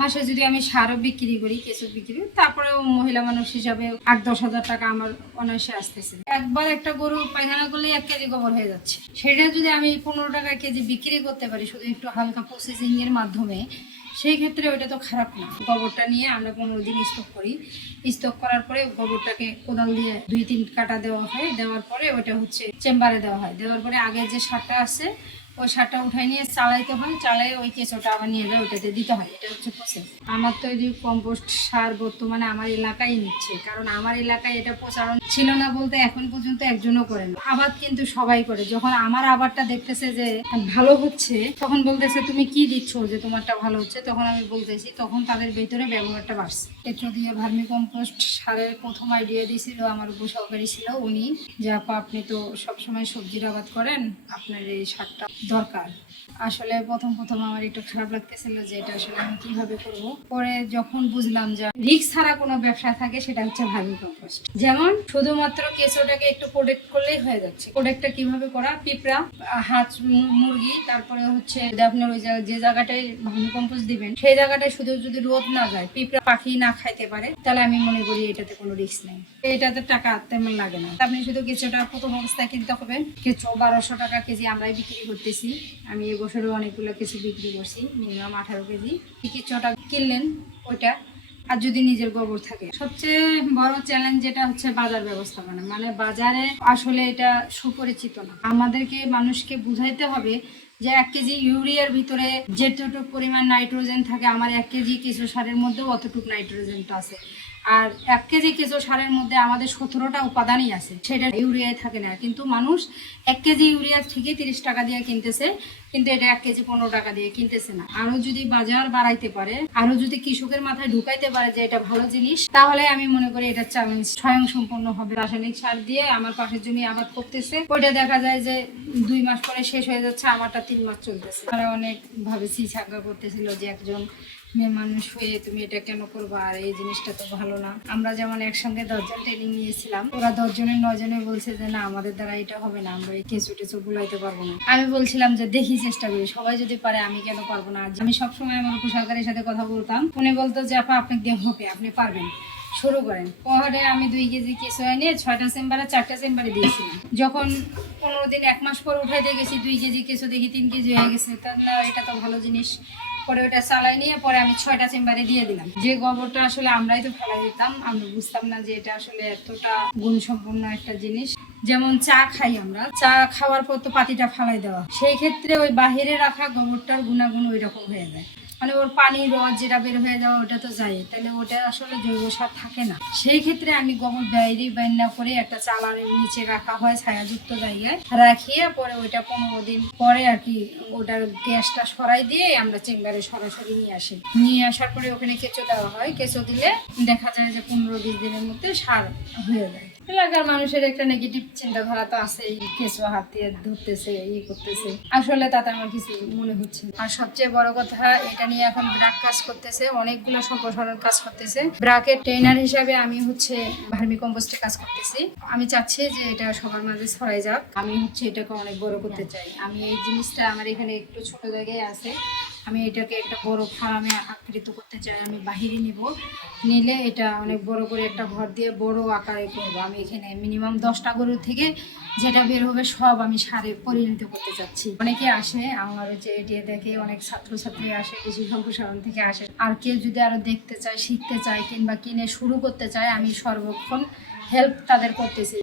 মাসে যদি আমি সারও বিক্রি করি, কেঁচো বিক্রি করি, তারপরেও মহিলা মানুষ হিসাবে 8-10 হাজার টাকা আমার অনায়াসে আসতেছে। একবার একটা গরু পায়খানা করলে 1 কেজি গোবর হয়ে যাচ্ছে। সেটা যদি আমি 15 টাকা কেজি বিক্রি করতে পারি শুধু একটু হালকা প্রসেসিং এর মাধ্যমে, সেই ক্ষেত্রে ওইটা তো খারাপ না। গোবরটা নিয়ে আমরা 15 দিন স্টক করি। স্টক করার পরে গোবরটাকে কোদাল দিয়ে 2-3 কাটা দেওয়া হয়। দেওয়ার পরে ওইটা হচ্ছে চেম্বারে দেওয়া হয়। দেওয়ার পরে আগে যে সারটা আছে ওই সারটা উঠাই নিয়ে চালাইতে হয়। চালাই ওই কেঁচোটা আবার নিয়ে যায় ওইটাতে দিতে হয়। এটা হচ্ছে প্রসেস। আমার তৈরি কম্পোস্ট সার বর্তমানে আমার এলাকায় নিচ্ছে, কারণ আমার এলাকায় এটা প্রচারণ ছিল না বলতে এখন পর্যন্ত একজনও করে না। আবাদ কিন্তু সবাই করে। যখন আমার আবারটা দেখতেছে যে ভালো হচ্ছে তখন বলতেছে তুমি কি দিচ্ছ যে তোমারটা ভালো হচ্ছে, তখন আমি বলতেছি, তখন তাদের ভেতরে ব্যবহারটা বাড়ছে। পেট্রো দিয়ে ভার্মি কম্পোস্ট সারের প্রথম আইডিয়া দিয়েছিল আমার উপসহকারী ছিল উনি, যে আপা আপনি তো সবসময় সবজির আবাদ করেন, আপনার এই সারটা দরকার। আসলে প্রথম আমার একটু খারাপ লাগতেছিল যে এটা আসলে আমি কিভাবে করব। পরে যখন বুঝলাম যে রিস্ক ছাড়া কোনো ব্যবসা থাকে সেটা হচ্ছে ভার্মি কম্পোস্ট। যেমন শুধুমাত্র কেঁচোটাকে একটু প্রোটেক্ট করলেই হয়ে যাচ্ছে। প্রোটেক্টটা কিভাবে করা, পিঁপড়া, হাঁস, মুরগি, তারপরে হচ্ছে আপনার ওই যে জায়গাটায় ভার্মি কম্পোস্ট দিবেন সেই জায়গাটায় শুধু যদি রোদ না যায়, পিঁপড়া পাখি না খাইতে পারে, তাহলে আমি মনে করি এটাতে কোনো রিস্ক নেই। এটাতে টাকা তেমন লাগে না। আপনি শুধু কেঁচোটা প্রথম অবস্থায় কিনতে হবে। কেঁচো 1200 টাকা কেজি আমরাই বিক্রি করতেছি। আমি এবছরও অনেকগুলো কেঁচো বিক্রি করছি, মিনিমাম 18 কেজি। কেঁচোটা কিনলেন ওইটা, আর যদি নিজের গোবর থাকে। সবচেয়ে বড় চ্যালেঞ্জ যেটা হচ্ছে বাজার ব্যবস্থাপনা। মানে বাজারে আসলে এটা সুপরিচিত না। আমাদেরকে মানুষকে বুঝাইতে হবে যে 1 কেজি ইউরিয়ার ভিতরে যেটুকু পরিমাণ নাইট্রোজেন থাকে আমার 1 কেজি কেঁচো সারের মধ্যেও অতটুকু নাইট্রোজেনটা আছে। আর 1 কেজি কেঁচো সারের মধ্যে আমাদের 17টা উপাদানই আছে, সেটা ইউরিয়ায় থাকে না। কিন্তু মানুষ 1 কেজি ইউরিয়া ঠিকই 30 টাকা দিয়ে কিনতেছে, কিন্তু এটা 1 কেজি 15 টাকা দিয়ে কিনতেছে না। আরো যদি বাজার বাড়াইতে পারে, আরো যদি কৃষকের মাথায় ঢুকাইতে পারে যে এটা ভালো জিনিস, তাহলে আমি মনে করি এটা চ্যালেঞ্জ স্বয়ংসম্পূর্ণ হবে। রাসায়নিক সার দিয়ে আমার পাশের জমি আবাদ করতেছে, ওইটা দেখা যায় যে 2 মাস পরে শেষ হয়ে যাচ্ছে, আমারটা 3 মাস চলতেছে। তারা অনেক ভাবে ছিছাঙ্গা করতেছিল যে একজন মেয়ে মানুষ হয়ে তুমি এটা কেন করবা, আর এই জিনিসটা তো ভালো না। আমরা যেমন একসঙ্গে 10 জন ট্রেনিং নিয়েছিলাম, ওরা 10 জনের 9 জনে বলছে যে না আমাদের দ্বারা এটা হবে না, আমরা এই কেঁচো টেচো গুলাইতে পারবো না। আমি বলছিলাম যে দেখি চেষ্টা করি, সবাই যদি পারে আমি কেন পারবো না। আমি সবসময় আমার উপসহকারীর সাথে কথা বলতাম, উনি বলতো যে আপা আপনি দিয়ে হবে, আপনি পারবেন, শুরু করেন। পরে আমি 2 কেজি কেঁচো এনে 6টা চেম্বারে 4টা চেম্বারে দিয়েছিলাম। যখন 15 দিন 1 মাস পর উঠাই দিয়ে গেছি 2 কেজি কেঁচো, দেখি 3 কেজি হয়ে গেছে, তাহলে এটা তো ভালো জিনিস। পরে ওটা চালাই নিয়ে পরে আমি 6টা চেম্বারে দিয়ে দিলাম। যে গোবরটা আসলে আমরাই তো ফেলাই দিতাম, আমরা বুঝতাম না যে এটা আসলে এতটা গুণসম্পন্ন একটা জিনিস। যেমন চা খাই আমরা, চা খাওয়ার পর তো পাতিটা ফালাই দেওয়া, সেই ক্ষেত্রে ওই বাহিরে রাখা গোবরটার গুণাগুণ ওই রকম হয়ে যায়। মানে ওর পানির রস যেটা বের হয়ে যাওয়া ওটা তো যায়, তাহলে ওটা আসলে জৈব সার থাকে না। সেই ক্ষেত্রে আমি গোবর বাইরে বাইন্না করে একটা চালার নিচে রাখা হয় ছায়াযুক্ত জায়গায়, রাখিয়ে পরে ওইটা 15 দিন পরে আর কি ওটার গ্যাসটা সরাই দিয়ে আমরা চেম্বারে সরাসরি নিয়ে আসি। নিয়ে আসার পরে ওখানে কেঁচো দেওয়া হয়। কেঁচো দিলে দেখা যায় যে 15-20 দিনের মধ্যে সার হয়ে যায়। এলাকার মানুষের একটা নেগেটিভ চিন্তাধারা তো আছে, কেঁচো হাত দিয়ে ধরতেছে, করতেছে, আসলে তাতে আমার কিছু মনে হচ্ছে না। আর সবচেয়ে বড় কথা, এটা নিয়ে এখন ব্রাক কাজ করতেছে, অনেকগুলো সম্প্রসারণ কাজ করতেছে। ব্রাকের ট্রেনার হিসাবে আমি হচ্ছে ভার্মি কম্পোস্টে কাজ করতেছি। আমি চাচ্ছি যে এটা সবার মাঝে ছড়াই যাক। আমি হচ্ছে এটাকে অনেক বড় করতে চাই। আমি এই জিনিসটা আমার এখানে একটু ছোট জায়গায় আছে, আমি এটাকে একটা বড় ফার্মে আকৃত করতে চাই। আমি বাহিরে নিলে এটা অনেক বড় করে একটা ঘর দিয়ে বড় আকারে করবো। আমি এখানে মিনিমাম 10টা গরুর থেকে যেটা বের হবে সব আমি সারে পরিণত করতে চাচ্ছি। অনেকে আসে আমার যে এটি দেখে, অনেক ছাত্রছাত্রী আসে, কৃষি সম্প্রসারণ থেকে আসে। আর কেউ যদি আরো দেখতে চায়, শিখতে চায়, কিংবা কিনে শুরু করতে চায়, আমি সর্বক্ষণ হেল্প তাদের করতেছি।